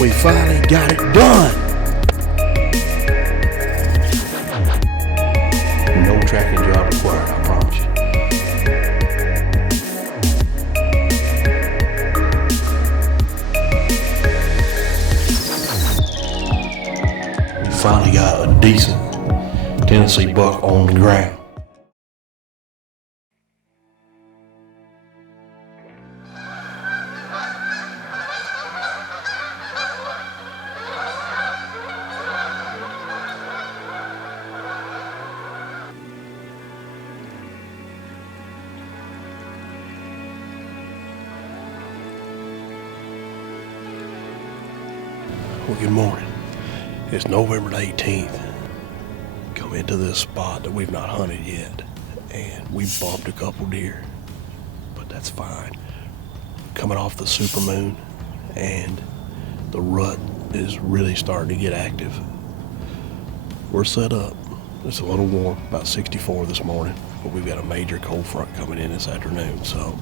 We finally got it done. No tracking job required, I promise you. We finally got a decent Tennessee buck on the ground. Well, good morning. It's November the 18th. Come into this spot that we've not hunted yet, and we bumped a couple deer, but that's fine. Coming off the supermoon, and the rut is really starting to get active. We're set up. It's a little warm, about 64 this morning, but we've got a major cold front coming in this afternoon, so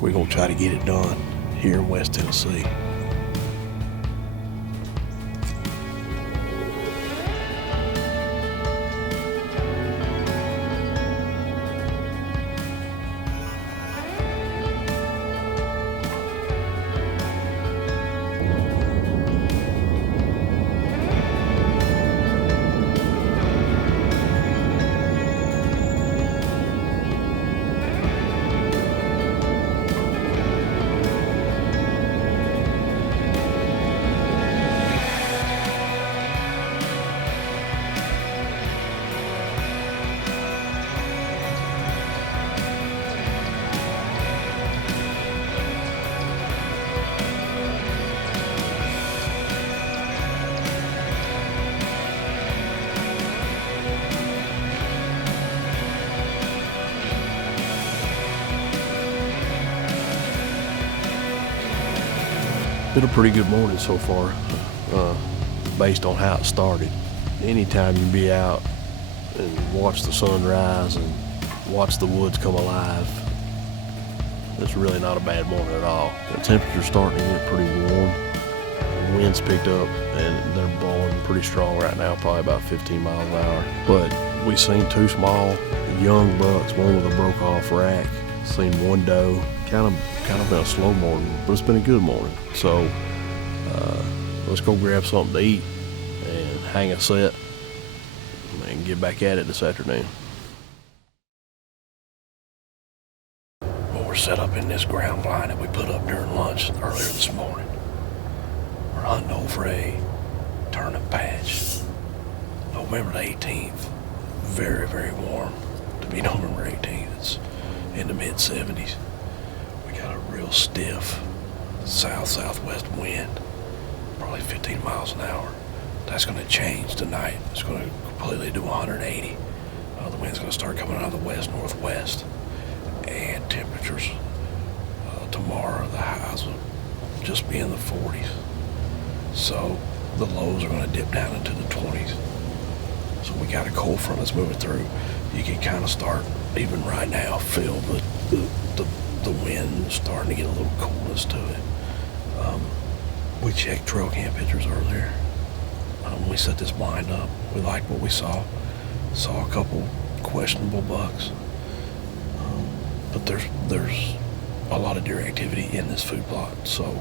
we're gonna try to get it done here in West Tennessee. Been a pretty good morning so far, based on how it started. Anytime you be out and watch the sun rise and watch the woods come alive, it's really not a bad morning at all. The temperature's starting to get pretty warm. The wind's picked up and they're blowing pretty strong right now, probably about 15 miles an hour. But we seen two small young bucks, one with a broke off rack. Seen one doe. Kind of been a slow morning, but it's been a good morning. So let's go grab something to eat and hang a set and get back at it this afternoon. Well, we're set up in this ground blind that we put up during lunch earlier this morning. We're hunting over a turnip patch. November the 18th. Very, very warm to be November 18th. It's in the mid-70s. We got a real stiff south-southwest wind, probably 15 miles an hour. That's going to change tonight. It's going to completely do 180. The wind's going to start coming out of the west-northwest. And temperatures tomorrow, the highs will just be in the 40s. So the lows are going to dip down into the 20s. So we got a cold front that's moving through. You can kind of start, even right now, feel the wind starting to get a little coolness to it. We checked trail cam pictures earlier. When we set this blind up, we liked what we saw. Saw a couple questionable bucks. But there's a lot of deer activity in this food plot. So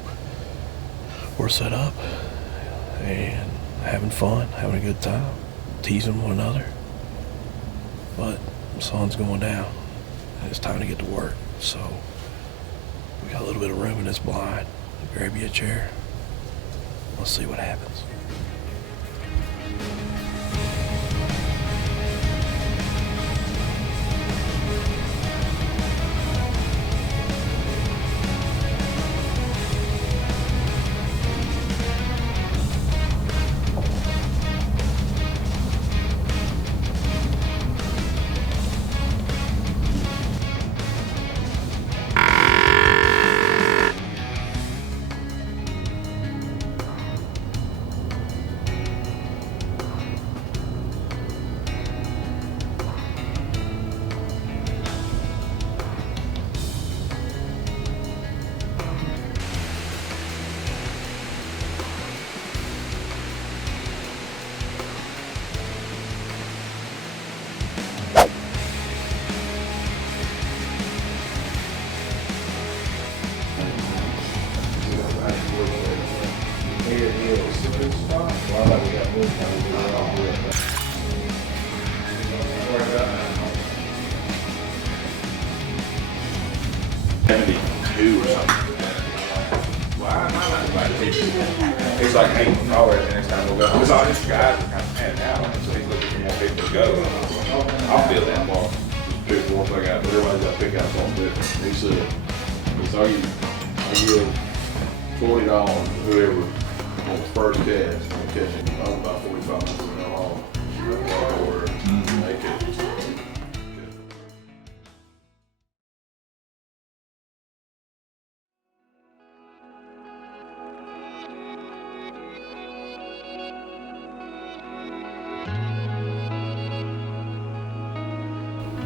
we're set up and having fun, having a good time, teasing one another. But the sun's going down and it's time to get to work. So we got a little bit of room in this blind. Grab you a chair. Let's see what happens. $72 or something. Well, I might not buy it. He's like, hey, call it the next time we'll go. Because all these guys are kind of panning out, so he's looking for more people to go. I'll feel that ball. Pick one thing out, but everybody's got to pick out something different. He said, I give $20 to whoever on the first cast, and catching, I'm about 45 minutes from now on. They catch it.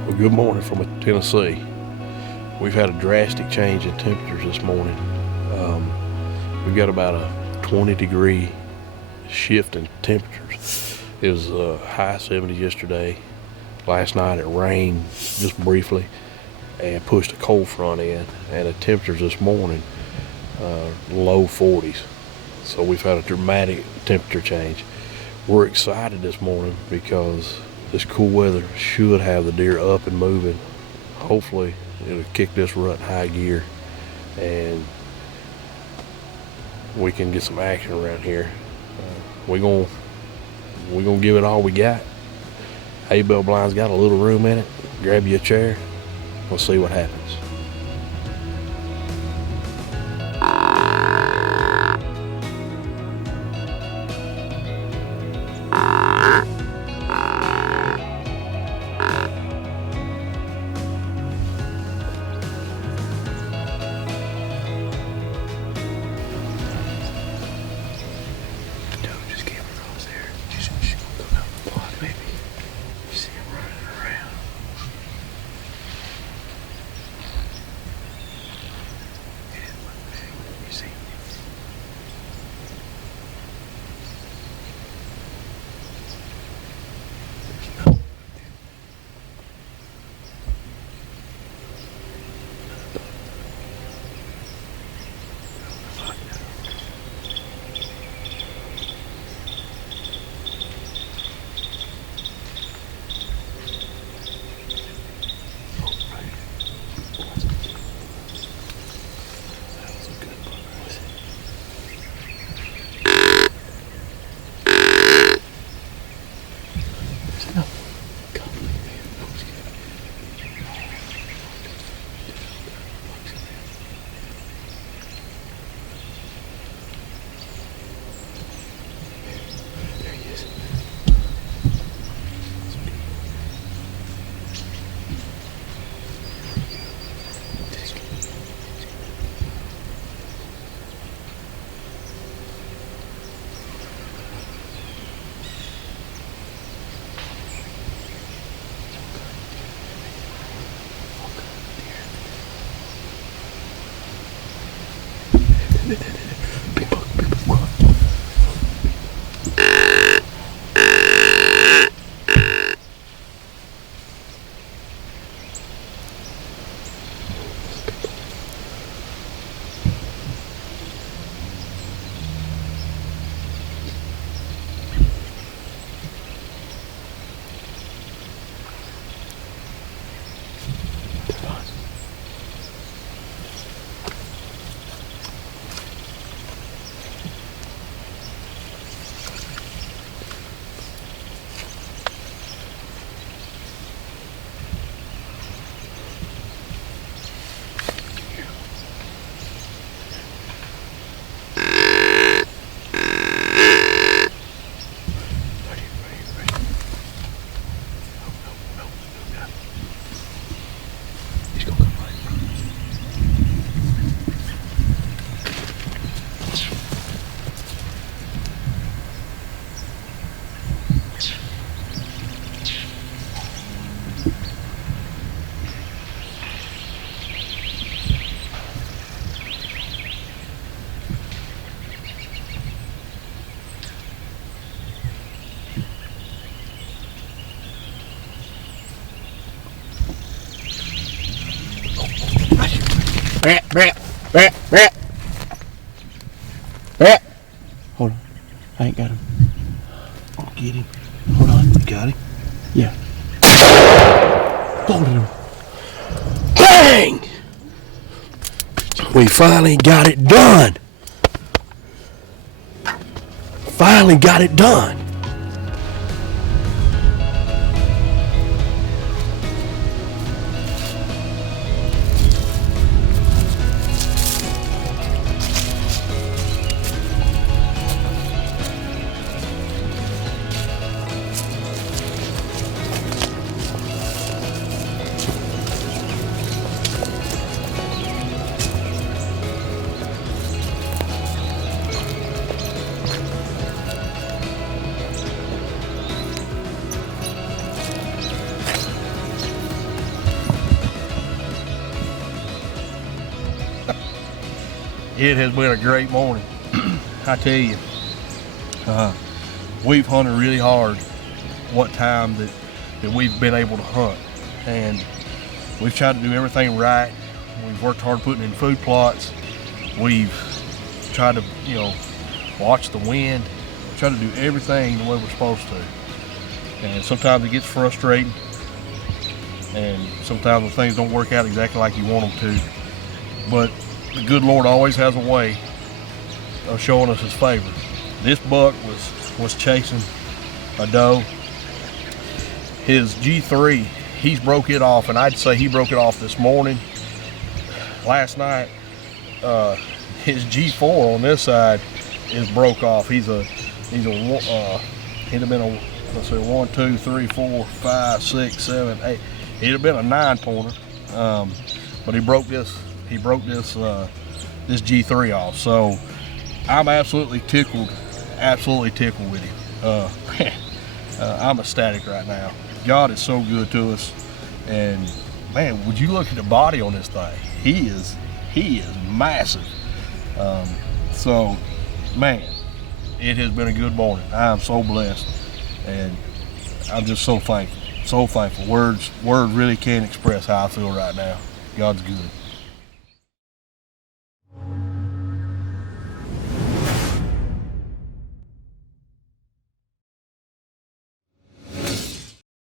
Well, good morning from Tennessee. We've had a drastic change in temperatures this morning. We've got about a 20-degree shift in temperatures. It was high 70s yesterday. Last night it rained just briefly and pushed a cold front in, and the temperatures this morning low 40s. So we've had a dramatic temperature change. We're excited this morning because this cool weather should have the deer up and moving. Hopefully it'll kick this rut in high gear and we can get some action around here. We're gonna give it all we got. Hay bale blind's got a little room in it. Grab you a chair. We'll see what happens. Big buck, run. Hold on. I ain't got him. get him. Hold on, you got him? Yeah. Folded him. Bang! We finally got it done. Finally got it done. It has been a great morning. I tell you, we've hunted really hard what time that we've been able to hunt, and we've tried to do everything right. We've worked hard putting in food plots. We've tried to, watch the wind. We try to do everything the way we're supposed to. And sometimes it gets frustrating, and sometimes the things don't work out exactly like you want them to. But the good Lord always has a way of showing us his favor. This buck was chasing a doe. His G3, he's broke it off, and I'd say he broke it off this morning. Last night, his G4 on this side is broke off. He'd have been a, let's see, 1, 2, 3, 4, 5, 6, 7, 8. He'd have been a 9-pointer, but he broke this G3 off. So I'm absolutely tickled with him. I'm ecstatic right now. God is so good to us, and man, would you look at the body on this thing? He is massive. So man, it has been a good morning. I am so blessed, and I'm just so thankful. Words really can't express how I feel right now. God's good.